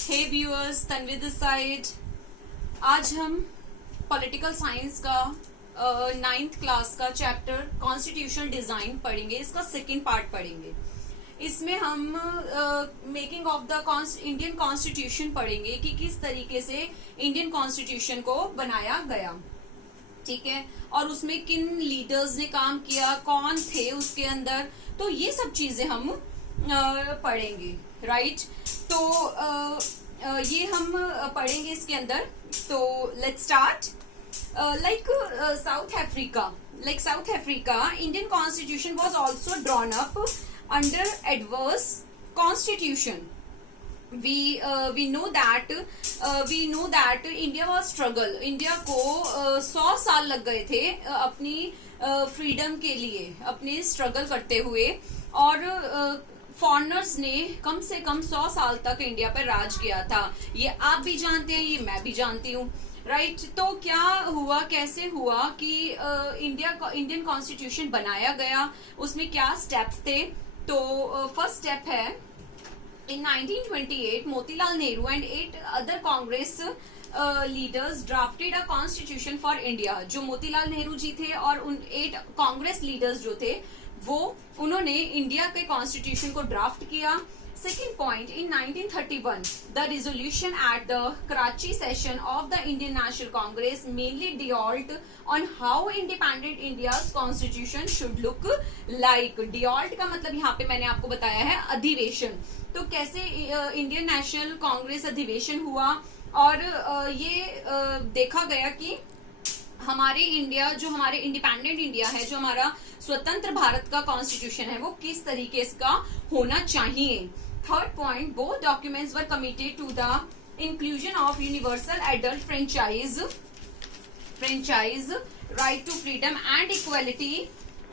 Hey viewers, Tanvi this side. आज हम political science का 9th क्लास का चैप्टर कॉन्स्टिट्यूशनल डिजाइन पढ़ेंगे। इसका सेकेंड पार्ट पढ़ेंगे। इसमें हम making of the Indian constitution पढ़ेंगे कि किस तरीके से इंडियन कॉन्स्टिट्यूशन को बनाया गया, ठीक है, और उसमें किन लीडर्स ने काम किया, कौन थे उसके अंदर, तो ये सब चीजें हम पढ़ेंगे, राइट। तो ये हम पढ़ेंगे इसके अंदर। तो let's start. Like south Africa Indian constitution was also drawn up under adverse constitution. we know that India was struggle। India को 100 साल लग गए थे अपनी फ्रीडम के लिए, अपनी स्ट्रगल करते हुए, और फॉरेनर्स ने कम से कम 100 साल तक इंडिया पर राज किया था। ये आप भी जानते हैं, ये मैं भी जानती हूँ, राइट। तो क्या हुआ, कैसे हुआ कि इंडियन कॉन्स्टिट्यूशन बनाया गया, उसमें क्या स्टेप्स थे। तो फर्स्ट स्टेप है, in 1928 Motilal Nehru and 8 other Congress leaders drafted a constitution for India। जो मोतीलाल नेहरू जी थे और उन 8 कांग्रेस लीडर्स जो थे उन्होंने इंडिया के कॉन्स्टिट्यूशन को ड्राफ्ट किया। Second point, in 1931 the resolution at the Karachi session of the Indian National Congress mainly dealt on how independent India's constitution should look like। dealt का मतलब यहाँ पे मैंने आपको बताया है अधिवेशन। तो कैसे इंडियन नेशनल कांग्रेस अधिवेशन हुआ, और ये देखा गया कि हमारे इंडिया, जो हमारे इंडिपेंडेंट इंडिया है, जो हमारा स्वतंत्र भारत का कॉन्स्टिट्यूशन है, वो किस तरीके का होना चाहिए। Third point, both documents were committed to the inclusion of universal adult franchise, right to freedom and equality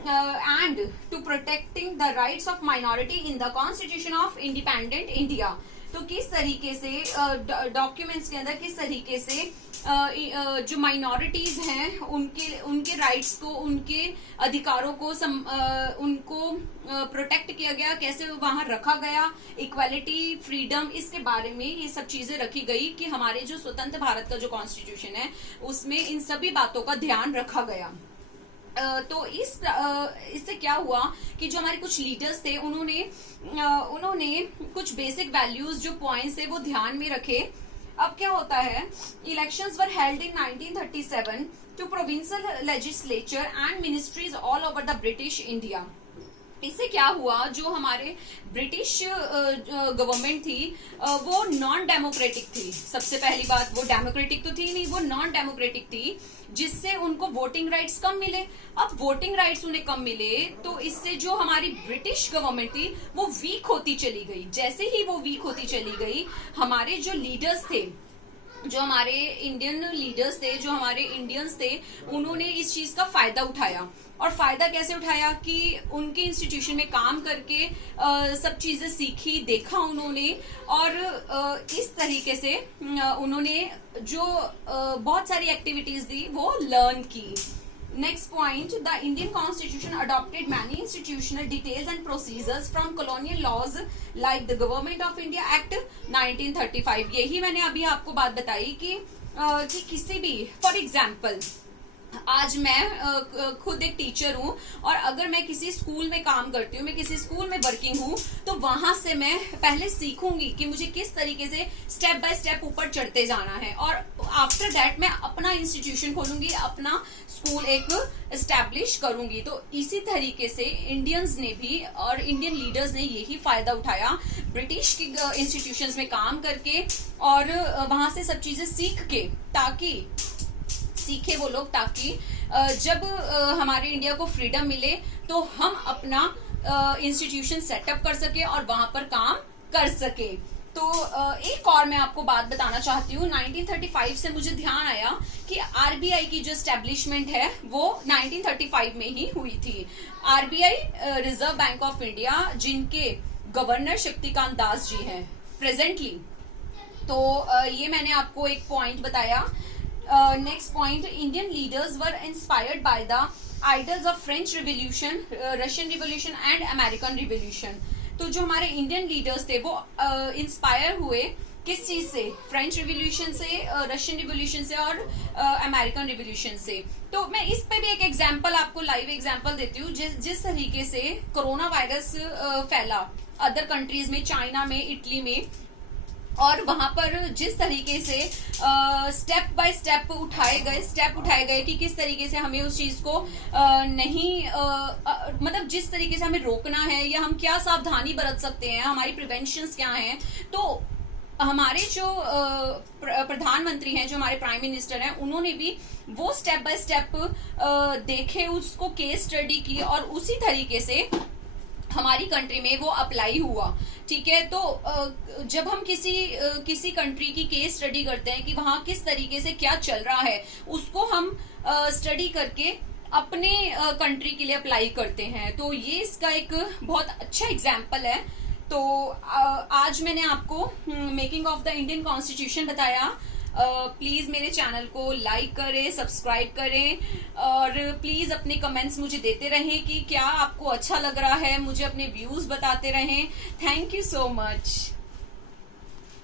and to protecting the rights of minority in the constitution of independent India। तो किस तरीके से documents के अंदर किस तरीके से जो माइनॉरिटीज हैं उनके राइट्स को, उनके अधिकारों को उनको प्रोटेक्ट किया गया, कैसे वहां रखा गया, इक्वालिटी, फ्रीडम, इसके बारे में ये सब चीजें रखी गई कि हमारे जो स्वतंत्र भारत का जो कॉन्स्टिट्यूशन है उसमें इन सभी बातों का ध्यान रखा गया। तो इससे क्या हुआ कि जो हमारे कुछ लीडर्स थे उन्होंने कुछ बेसिक वैल्यूज, जो पॉइंट्स थे, वो ध्यान में रखे। अब क्या होता है, elections were held in 1937 to provincial legislature and ministries all over the British India. इससे क्या हुआ, जो हमारे ब्रिटिश गवर्नमेंट थी वो नॉन डेमोक्रेटिक थी। सबसे पहली बात, वो डेमोक्रेटिक तो थी नहीं, वो नॉन डेमोक्रेटिक थी, जिससे उनको वोटिंग राइट्स कम मिले। अब वोटिंग राइट्स उन्हें कम मिले तो इससे जो हमारी ब्रिटिश गवर्नमेंट थी वो वीक होती चली गई। जैसे ही वो वीक होती चली गई, हमारे जो लीडर्स थे, जो हमारे इंडियन लीडर्स थे, जो हमारे इंडियंस थे, उन्होंने इस चीज का फायदा उठाया। और फायदा कैसे उठाया कि उनके इंस्टीट्यूशन में काम करके सब चीजें सीखी, देखा उन्होंने, और इस तरीके से उन्होंने जो बहुत सारी एक्टिविटीज दी वो लर्न की। Next point, the Indian Constitution adopted many institutional details and procedures from colonial laws like the Government of India Act 1935। यही मैंने अभी आपको बात बताई कि किसी भी, फॉर एग्जाम्पल, आज मैं खुद एक टीचर हूँ और अगर मैं किसी स्कूल में काम करती हूँ, मैं किसी स्कूल में वर्किंग हूँ, तो वहां से मैं पहले सीखूंगी कि मुझे किस तरीके से स्टेप बाय स्टेप ऊपर चढ़ते जाना है, और आफ्टर दैट मैं अपना इंस्टीट्यूशन खोलूंगी, अपना स्कूल एक एस्टैब्लिश करूंगी। तो इसी तरीके से इंडियंस ने भी और इंडियन लीडर्स ने यही फायदा उठाया ब्रिटिश के इंस्टीट्यूशंस में काम करके, और वहां से सब चीजें सीख के, सीखे वो लोग, ताकि जब हमारे इंडिया को फ्रीडम मिले तो हम अपना इंस्टीट्यूशन सेटअप कर सके और वहां पर काम कर सके। तो एक और मैं आपको बात बताना चाहती हूँ। 1935 से मुझे ध्यान आया कि आरबीआई की जो एस्टेब्लिशमेंट है वो 1935 में ही हुई थी। RBI, reserve bank of India, जिनके गवर्नर शक्तिकांत दास जी हैं प्रेजेंटली। तो ये मैंने आपको एक पॉइंट बताया। Next point, Indian leaders were inspired by the idols of French revolution, Russian revolution and American revolution. तो जो हमारे इंडियन लीडर्स थे वो इंस्पायर हुए किस चीज से, फ्रेंच रिवॉल्यूशन से, रशियन रिवॉल्यूशन से और अमेरिकन रिवॉल्यूशन से। तो मैं इस पे भी एक एग्जांपल आपको लाइव एग्जांपल देती हूँ। जिस तरीके से कोरोना वायरस फैला अदर कंट्रीज में, चाइना में, इटली में, और वहां पर जिस तरीके से स्टेप बाय स्टेप उठाए गए कि किस तरीके से हमें उस चीज को मतलब जिस तरीके से हमें रोकना है या हम क्या सावधानी बरत सकते हैं, हमारी प्रिवेंशंस क्या हैं। तो हमारे जो प्रधानमंत्री हैं, जो हमारे प्राइम मिनिस्टर हैं, उन्होंने भी वो स्टेप बाय स्टेप देखे, उसको केस स्टडी की और उसी तरीके से हमारी कंट्री में वो अप्लाई हुआ। ठीक है, तो जब हम किसी कंट्री की केस स्टडी करते हैं कि वहां किस तरीके से क्या चल रहा है, उसको हम स्टडी करके अपने कंट्री के लिए अप्लाई करते हैं। तो ये इसका एक बहुत अच्छा एग्जाम्पल है। तो आज मैंने आपको making of the Indian constitution बताया। प्लीज मेरे चैनल को लाइक करें, सब्सक्राइब करें और प्लीज अपने कमेंट्स मुझे देते रहें कि क्या आपको अच्छा लग रहा है, मुझे अपने व्यूज बताते रहें। Thank you so much.